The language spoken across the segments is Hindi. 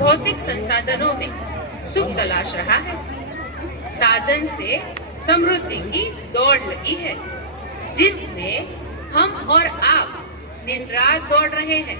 भौतिक संसाधनों में सुख तलाश रहा है। साधन से समृद्धि की दौड़ लगी है, जिसमें हम और आप दिन रात दौड़ रहे हैं।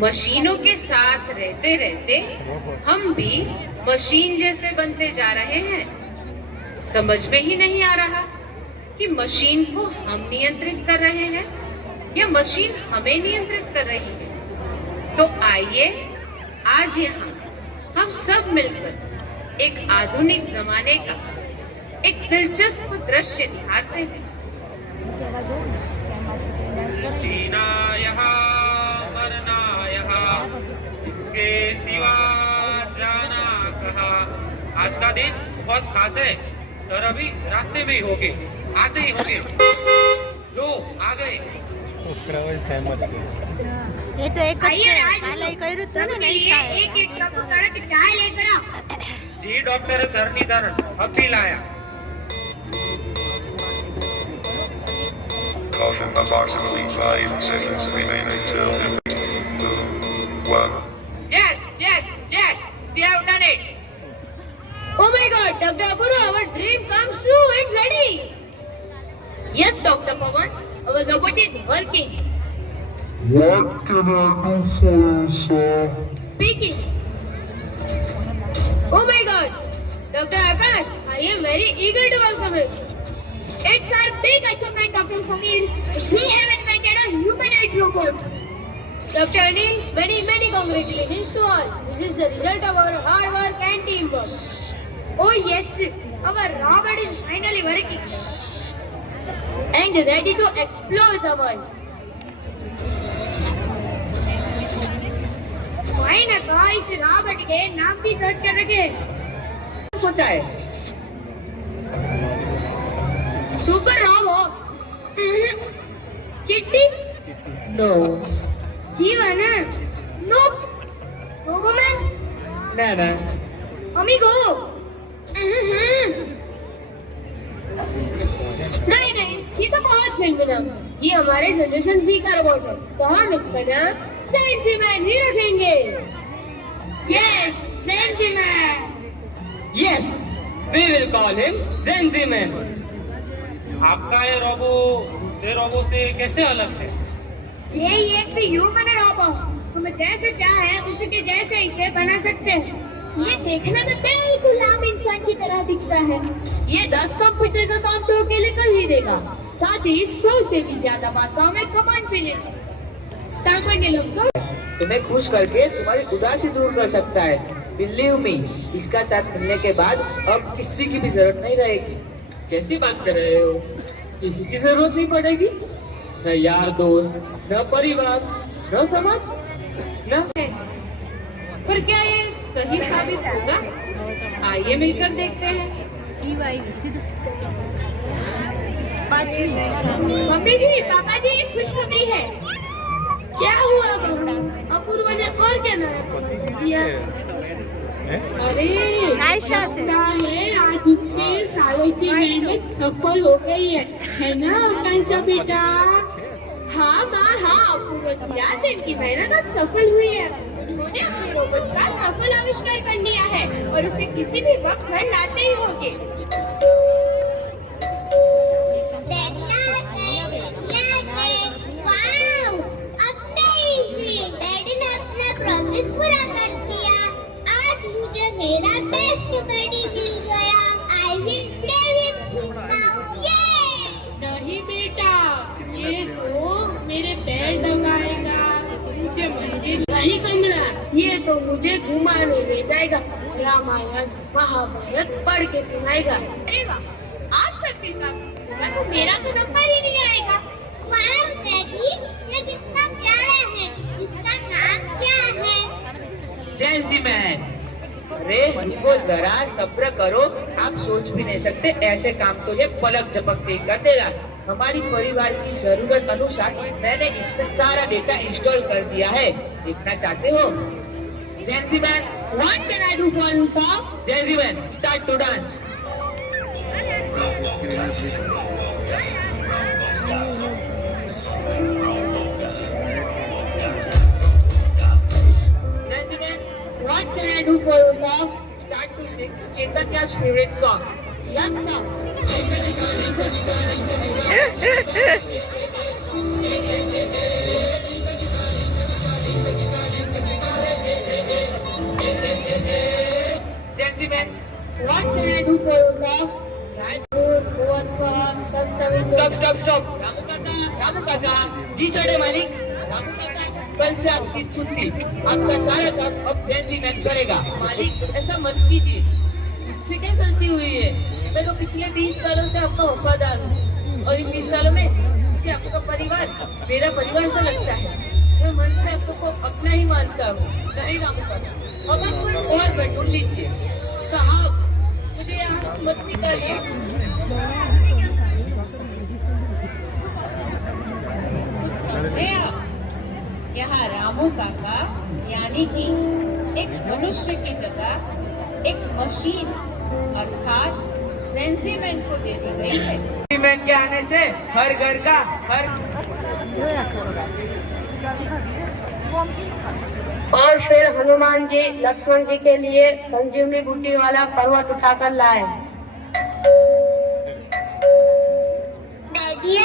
मशीनों के साथ रहते रहते हम भी मशीन जैसे बनते जा रहे हैं। समझ में ही नहीं आ रहा कि मशीन को हम नियंत्रित कर रहे हैं या मशीन हमें नियंत्रित कर रही है। तो आइए आज यहाँ हम सब मिलकर एक आधुनिक जमाने का एक दिलचस्प दृश्य निहारते हैं। जीना यहाँ मरना यहाँ, इसके सिवा जाना कहाँ। आज का दिन बहुत खास है। सर अभी रास्ते में ही होंगे, आते ही होंगे। लो आ गए। ये तो एक चाय लेकर आओ। जी डॉक्टर धरणीधर अभी लाया। Caution, approximately 5 seconds remain until 2, 1. Yes, we have done it. Oh my God, Dr. Apurva, our dream comes true. It's ready. Yes, Dr. Pawan, our robot is working. What can I do for you, sir? Speaking. Oh my God, Dr. Akash, I am very eager to welcome him. It's our big achievement, Dr. Samir. We have invented a humanoid robot. Dr. Anil, many congratulations to all. This is the result of our hard work and teamwork. Oh yes, our robot is finally working and ready to explore the world. भाई ने कहा इस रॉबर्ट के नाम भी सर्च कर रखे हैं। सोचा है सुपर रोबो, चिट्टी, नो, जीवन, नो, रोबोमैन, ना, अमीगो, नहीं, ये तो बहुत फिल्म नाम। ये हमारे जनरेशन जी का रोबोट है, तो हम इसका नाम सेंजीमैन ही रखेंगे। Yes, सेंजीमैन। Yes, we will call him Zenziman. आपका ये रोबो दूसरे रोबो से कैसे अलग है? ये एक भी ह्यूमन रोबो, हम जैसे चाहे उसके जैसे इसे बना सकते हैं। ये देखने में बिल्कुल आम इंसान की तरह दिखता है। ये 10 कंप्यूटर का काम तो अकेले कर ही देगा, साथ ही 100 से भी ज्यादा भाषाओं में कमांड भी ले सकता है। सामान्य लोग तो तुम्हें खुश करके तुम्हारी उदासी दूर कर सकता है। बिलीव मी, इसका साथ मिलने के बाद अब किसी की भी जरूरत नहीं रहेगी। कैसी बात कर रहे हो? किसी की जरूरत नहीं पड़ेगी, न यार दोस्त, न परिवार, न समाज, न। पर क्या ये सही साबित होगा? आइए मिलकर देखते हैं। मम्मी जी, पापा जी, खुशखबरी है। क्या हुआ बहू? अपूर्व ने और क्या नया खबर दिया? अरे लगता है आज उसके सालों की मेहनत सफल हो गई है ना आकांक्षा बेटा? हाँ माँ, हाँ, अपूर्व की रात दिन की मेहनत आज सफल हुई है। उन्होंने अपने रोबोट का सफल आविष्कार कर लिया है और उसे किसी भी वक्त घर लाते ही होंगे। मेरा बेस्ट बडी मिल गया। I will play with him now. ये नहीं बेटा, ये तो मेरे पैर दबाएगा, मुझे नहीं कमरा, ये तो मुझे घुमाने ले जाएगा, रामायण महाभारत पढ़ के सुनाएगा। अरे वाह, आज सबके साथ तो मेरा तो नंबर ही नहीं आएगा। वाह डैडी, ये कितना प्यारा है, इसका नाम क्या है? जेंजीमैन। अरे इनको जरा सब्र करो, आप सोच भी नहीं सकते ऐसे काम तो ये पलक झपकते ही कर देगा। हमारी परिवार की जरूरत अनुसार मैंने इसमें सारा डेटा इंस्टॉल कर दिया है। देखना चाहते हो? जेंजीमैन, What can I do for you, sir? जेंजीमैन, स्टार्ट टू डांस। जेंजीमैन, can I do for you, sir? Start to sing Chaitanya's favorite song. Yes, sir. Gentlemen, what can I do for you, sir? Stop. Ramu काका, जी चढ़े मालिक। रामू काका, कल से आपकी छुट्टी। आपका सारा काम अब जेंटलमैन करेगा। मालिक, ऐसा मत कीजिए। मुझसे क्या गलती हुई है? मैं तो पिछले 20 सालों से आपका वफादार हूँ और इन 20 सालों में मुझे आपका परिवार मेरा परिवार सा लगता है। मैं मन से आपको अपना ही मानता हूँ। नहीं रामू काका, अब आप कोई और बेडरूम लीजिए। साहब, मुझे यहाँ से मत निकालिए। कुछ समझे आप? यहाँ रामू काका यानी कि एक मनुष्य की जगह एक मशीन अर्थात जेंजीमैन को दे दी गई है। जेंजीमैन के आने से हर घर का हर और फिर हनुमान जी लक्ष्मण जी के लिए संजीवनी बूटी वाला पर्वत उठाकर लाए। डैडी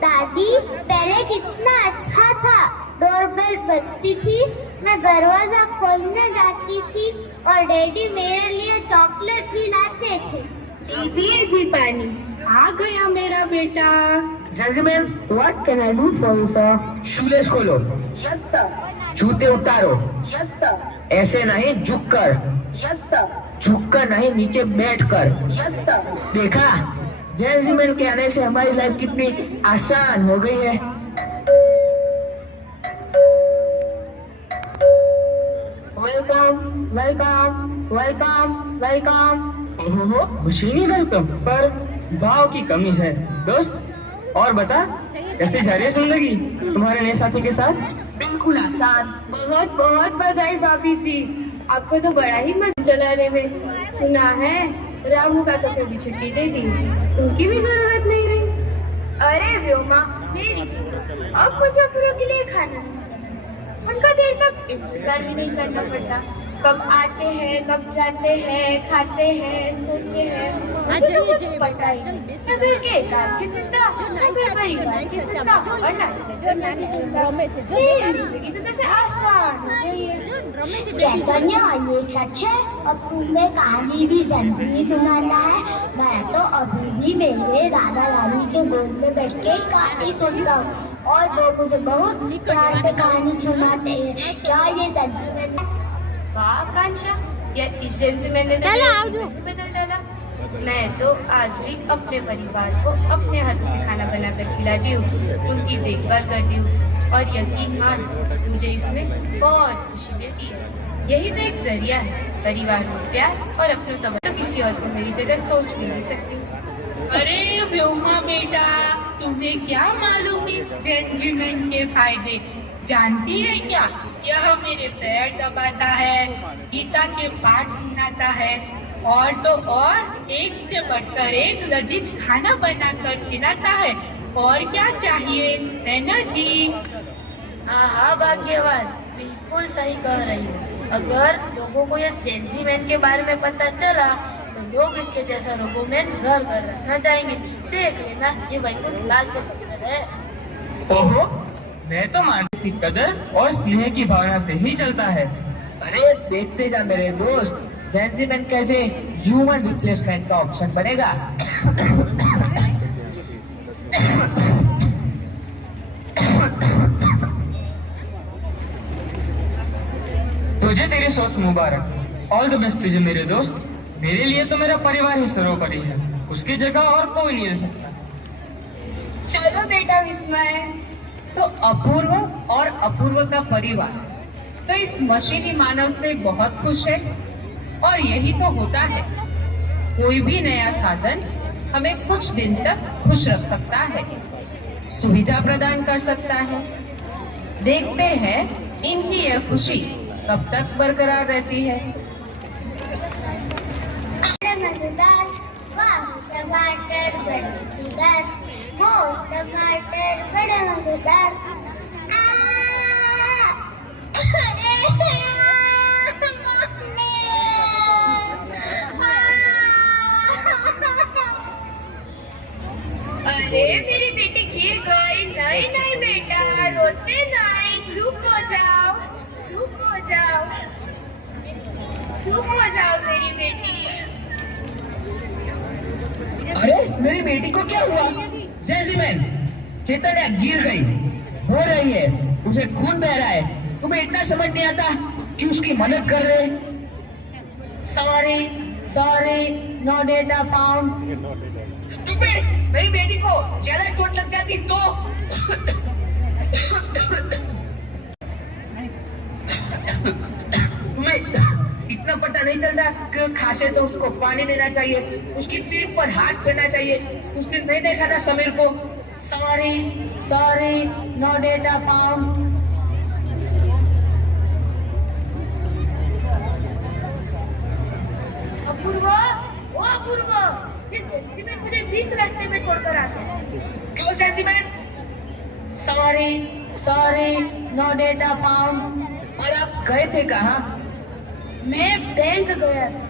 दादी पहले कितना अच्छा था। डोरबेल बजती थी, मैं दरवाजा खोलने जाती थी और डैडी मेरे लिए चॉकलेट भी लाते थे। लीजिए जी पानी, आ गया मेरा बेटा। Gentlemen, what can I do for you, sir? Shoelace खोलो। Yes, sir. जूते उतारो। Yes, sir. ऐसे नहीं, झुककर। Yes, sir. झुककर नहीं, नीचे बैठकर। Yes, sir. देखा, जेंटलमैन के आने से हमारी लाइफ कितनी आसान हो गई है। वेलकम। ओहो, मशीनी वेलकम पर भाव की कमी है दोस्त। और बता, कैसे जा रही है जिंदगी तुम्हारे नए साथी के साथ? बिल्कुल आसान। बहुत बधाई भाभी जी, आपको तो बड़ा ही मजा चलाने में। सुना है रामू का तो कभी छुट्टी दे दी, उनकी भी जरूरत नहीं रही। अरे व्योमा, मेरी अब मुजफ्फरों के लिए खाना, उनका देर तक इंतजार भी नहीं करना पड़ता। कब आते हैं, कब जाते हैं, खाते हैं, सोते हैं, मुझे तो कुछ पता ही नहीं। न घर के काम की चिंता, न घर परिवार की चिंता, और नाचे जो नानी चिंता। मेरी जिंदगी तो जैसे आसान हो गई है। चैतन्य, ये सच है? अब तुम्हें कहानी भी जंजीर सुनाना है? मैं तो अभी भी मेरे दादा दादी के गोद में बैठ के कहानी सुनता हूँ और वो मुझे बहुत प्यार से कहानी सुनाते हैं। क्या ये जंजीर वाह कांचा, या इस जेंजीमैन ने बदल डाला। मैं तो आज भी अपने परिवार को अपने हाथों से खाना बनाकर खिलाती हूँ, उनकी देखभाल करती हूँ और यकीन मान, मुझे इसमें बहुत खुशी मिलती है। यही तो एक जरिया है परिवार में प्यार और अपनों का। तो किसी और को मेरी जगह सोच भी नहीं सकती। अरे व्योमा बेटा, तुम्हें क्या मालूम इस जेंटलमैन के फायदे? जानती है क्या? यह मेरे पैर दबाता है, गीता के पाठ सुनाता है और तो और एक से बढ़कर एक लजीज खाना बनाकर खिलाता है। और क्या चाहिए, है ना जी? हाँ भाग्यवान, बिल्कुल सही कह रही है। अगर लोगों को ये जेंजीमैन के बारे में पता चला तो लोग इसके जैसा रोबो में घर घर रहना चाहेंगे। देख लेना, ये वैकुंठ लाल के सपने है। ओहो, मैं तो मानव की कदर और स्नेह की भावना से ही चलता है। अरे देखते जा मेरे दोस्त, जेंटलमैन कैसे ह्यूमन रिप्लेसमेंट का ऑप्शन बनेगा। तुझे तेरी सोच मुबारक। ऑल द बेस्ट तुझे मेरे दोस्त। मेरे लिए तो मेरा परिवार ही सर्वोपरि है, उसकी जगह और कोई नहीं ले सकता। चलो बेटा विस्मय, तो अपूर्व और अपूर्व का परिवार तो इस मशीनी मानव से बहुत खुश है। और यही तो होता है, कोई भी नया साधन हमें कुछ दिन तक खुश रख सकता है, सुविधा प्रदान कर सकता है। देखते हैं इनकी यह खुशी कब तक बरकरार रहती है। मजेदार, वाह टमाटर बड़े मजेदार, वो टमाटर बड़े मजेदार। मेरी बेटी को क्या हुआ? जेंजीमैन, चेतना गिर गई, रो रही है, उसे खून बह रहा है। तुम्हें इतना समझ नहीं आता कि उसकी मदद कर रहे? Sorry, no data found. Stupid, मेरी बेटी को ज्यादा चोट लग जाती तो? तुम्हें इतना पता नहीं चलता कि खांसे तो उसको पानी देना चाहिए, उसकी पीठ पर हाथ फेरना चाहिए। उस दिन नहीं देखा था समीर को? Sorry, no data found. Apoorva, ये जेंजीमैन मुझे बीच रास्ते में छोड़कर आते हैं। क्यों जेंजीमैन? Sorry, no data found. और आप गए थे कहाँ? मैं बैंक गया था।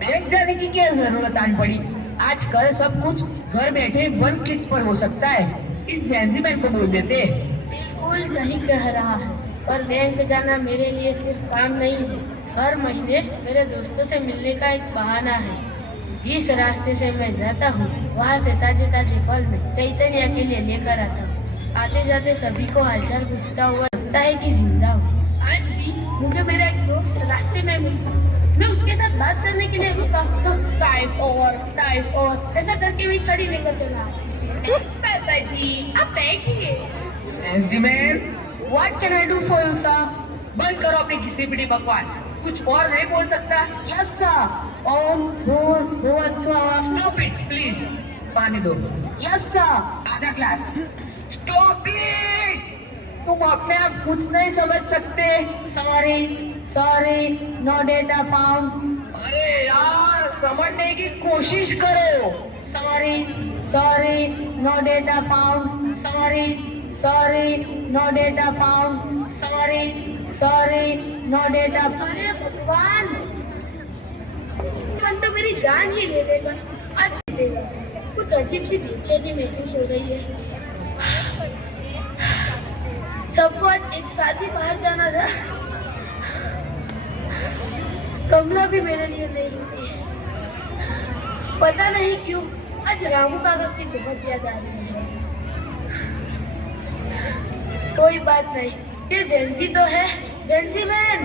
बैंक जाने की क्या जरूरत आन पड़ी? आजकल सब कुछ घर बैठे 1 क्लिक पर हो सकता है। इस जेंजीमैन को बोल देते। बिल्कुल सही कह रहा है, पर बैंक जाना मेरे लिए सिर्फ काम नहीं है, हर महीने मेरे दोस्तों से मिलने का एक बहाना है। जिस रास्ते से मैं जाता हूँ वहाँ से ताजे फल में चैतन्य के लिए लेकर आता हूँ। आते जाते सभी को हालचाल पूछता हुआ लगता है कि जिंदा हूँ। आज भी मुझे मेरा एक दोस्त रास्ते में मिला, मैं उसके साथ बात करने के लिए रुका तो टाइम ओवर ऐसा करके भी छड़ी लेकर चला। पापा जी, आप बैठिए। जेंजीमैन, What can I do for you, sir? बंद करो अपनी घिसी पिटी बकवास। कुछ और नहीं बोल सकता? Yes, sir. ओम भूर्भुवः स्वः। Stop it please. पानी दो। Yes, sir. आधा ग्लास। Stop it. तुम अपने आप कुछ नहीं समझ सकते। Sorry, no data found. अरे यार, समझने की कोशिश करो। Sorry, no data found. Sorry, no data found. Sorry, no data. अरे भगवान, मन तो मेरी जान ही ले लेगा। आज देगा। कुछ अजीब सी बेचैनी महसूस हो रही है। सबको आज एक साथ ही बाहर जाना था। कमला भी मेरे लिए नहीं रुकी है। पता नहीं क्यों आज रामू का गलती बहुत याद आ रही है। कोई बात नहीं, ये जेंजी तो है। जेंजीमैन,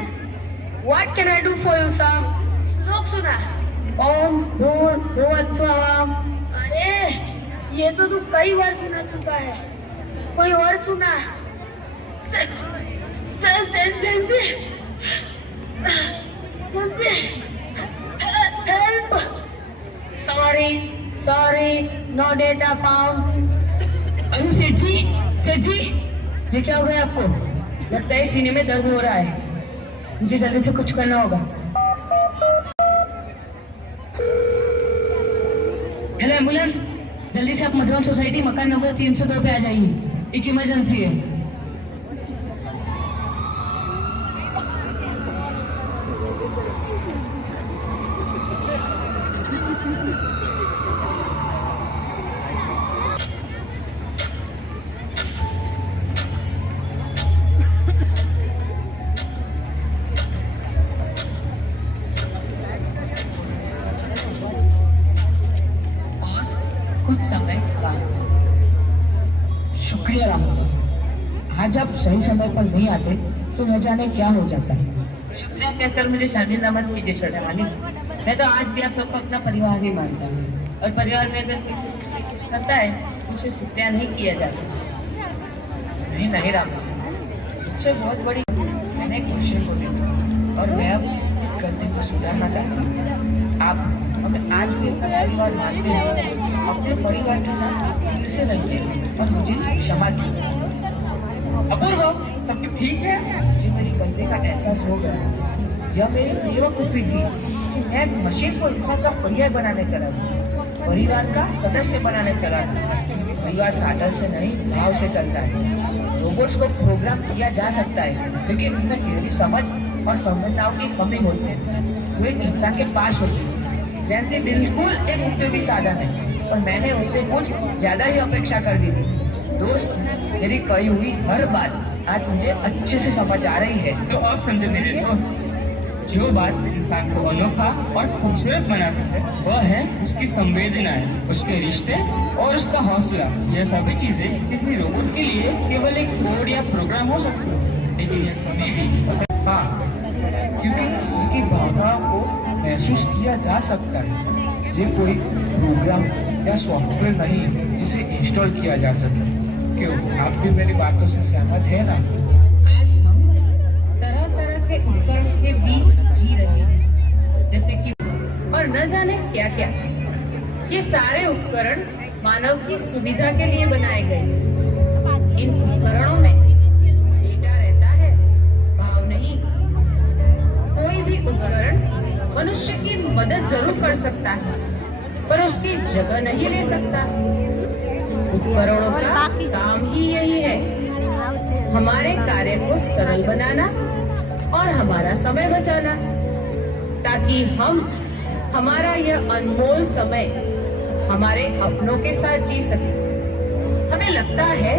what can I do for you sir? श्लोक सुना। ओम भूर्भुवः स्वः। अरे ये तो तू कई बार सुना चुका है, कोई और सुना। Help. Sorry, no data found. अरे सेठ जी, ये क्या हो गया आपको? लगता है सीने में दर्द हो रहा है, मुझे जल्दी से कुछ करना होगा। हेलो एम्बुलेंस, जल्दी से आप मधुवन सोसाइटी मकान नंबर 302 पे आ जाइए, एक इमरजेंसी है। कुछ समय बाद। शुक्रिया राम, आज आप सही समय पर नहीं आते तो न जाने क्या हो जाता है। शुक्रिया कहकर मुझे शर्मिंदा मत कीजिए छोटे मालिक, मैं तो आज भी आप सबको अपना परिवार ही मानता हूँ, और परिवार में अगर किसी के लिए कुछ करता है तो उसे शुक्रिया नहीं किया जाता। नहीं राम, सबसे बहुत बड़ी मैंने एक क्वेश्चन को दी और मैं अब इस गलती को सुधारना चाहता हूँ। आप हमें आज भी अपना परिवार मानते हैं, अपने परिवार के साथ फिर से रहते हैं और मुझे क्षमा कीजिए। अपूर्व, सब ठीक है? मुझे मेरी गलती का एहसास हो गया। यह मेरी बेवकूफी थी कि मैं एक मशीन को इंसान का पर्याय बनाने चला था, परिवार का सदस्य बनाने चला था। परिवार साधन से नहीं, भाव से चलता है। रोबोट्स को प्रोग्राम किया जा सकता है, लेकिन उनमें गहरी समझ और संवेदनाओं की कमी होती है जो एक इंसान के पास होती है। जेंजी बिल्कुल एक उपयोगी साधन है और मैंने उससे कुछ ज्यादा ही अपेक्षा कर दी थी। दोस्त, मेरी कही हुई हर बात आज मुझे अच्छे से समझ आ रही है। तो आप समझे मेरे दोस्त, जो बात इंसान को अनोखा और खूबसूरत बनाती है वह है उसकी संवेदनाएं, उसके रिश्ते और उसका हौसला। यह सभी चीजें किसी रोबोट के लिए केवल एक कोड या प्रोग्राम हो सकती है, लेकिन यह कभी भी हो सकता हाँ, क्योंकि किसी की भावनाओं को महसूस किया जा सकता है। ये कोई प्रोग्राम या सॉफ्टवेयर नहीं है जिसे इंस्टॉल किया जा सकता। क्यों, आप भी मेरी बातों से सहमत है ना? आज हम तरह तरह के उपकरण के बीच जी रहे हैं, जैसे कि और न जाने क्या क्या। ये सारे उपकरण मानव की सुविधा के लिए बनाए गए। इन उपकरणों में डेटा रहता है, भाव नहीं। कोई भी उपकरण मनुष्य की मदद जरूर कर सकता है, पर उसकी जगह नहीं ले सकता। उपकरणों का काम ही यही है, हमारे कार्य को सरल बनाना और हमारा समय बचाना, ताकि हम हमारा यह अनमोल समय हमारे अपनों के साथ जी सके। हमें लगता है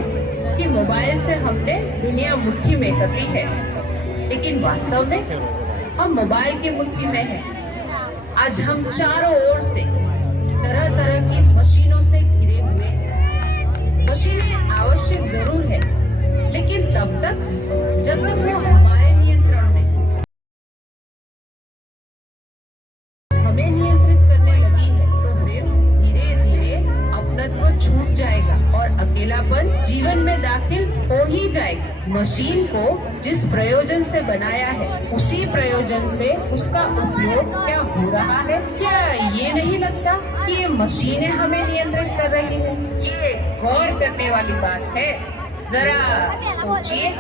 कि मोबाइल से हमने दुनिया मुट्ठी में कर ली है, लेकिन वास्तव में हम मोबाइल की मुट्ठी में हैं। आज हम चारों ओर से तरह तरह की मशीनों से घिरे हुए हैं। मशीनें आवश्यक जरूर है, लेकिन तब तक जब तक वो हमारे नियंत्रण में, हमें नियंत्रित करने लगी है, तो फिर धीरे धीरे अपनत्व छूट जाएगा और अकेलापन जीवन में दाखिल हो ही जाएगा। मशीन को जिस प्रयोजन से बनाया है, उसी प्रयोजन से उसका उपयोग क्या हो रहा है? क्या ये नहीं लगता कि ये मशीनें हमें नियंत्रित कर रही है? ये गौर करने वाली बात है, जरा सोचिए।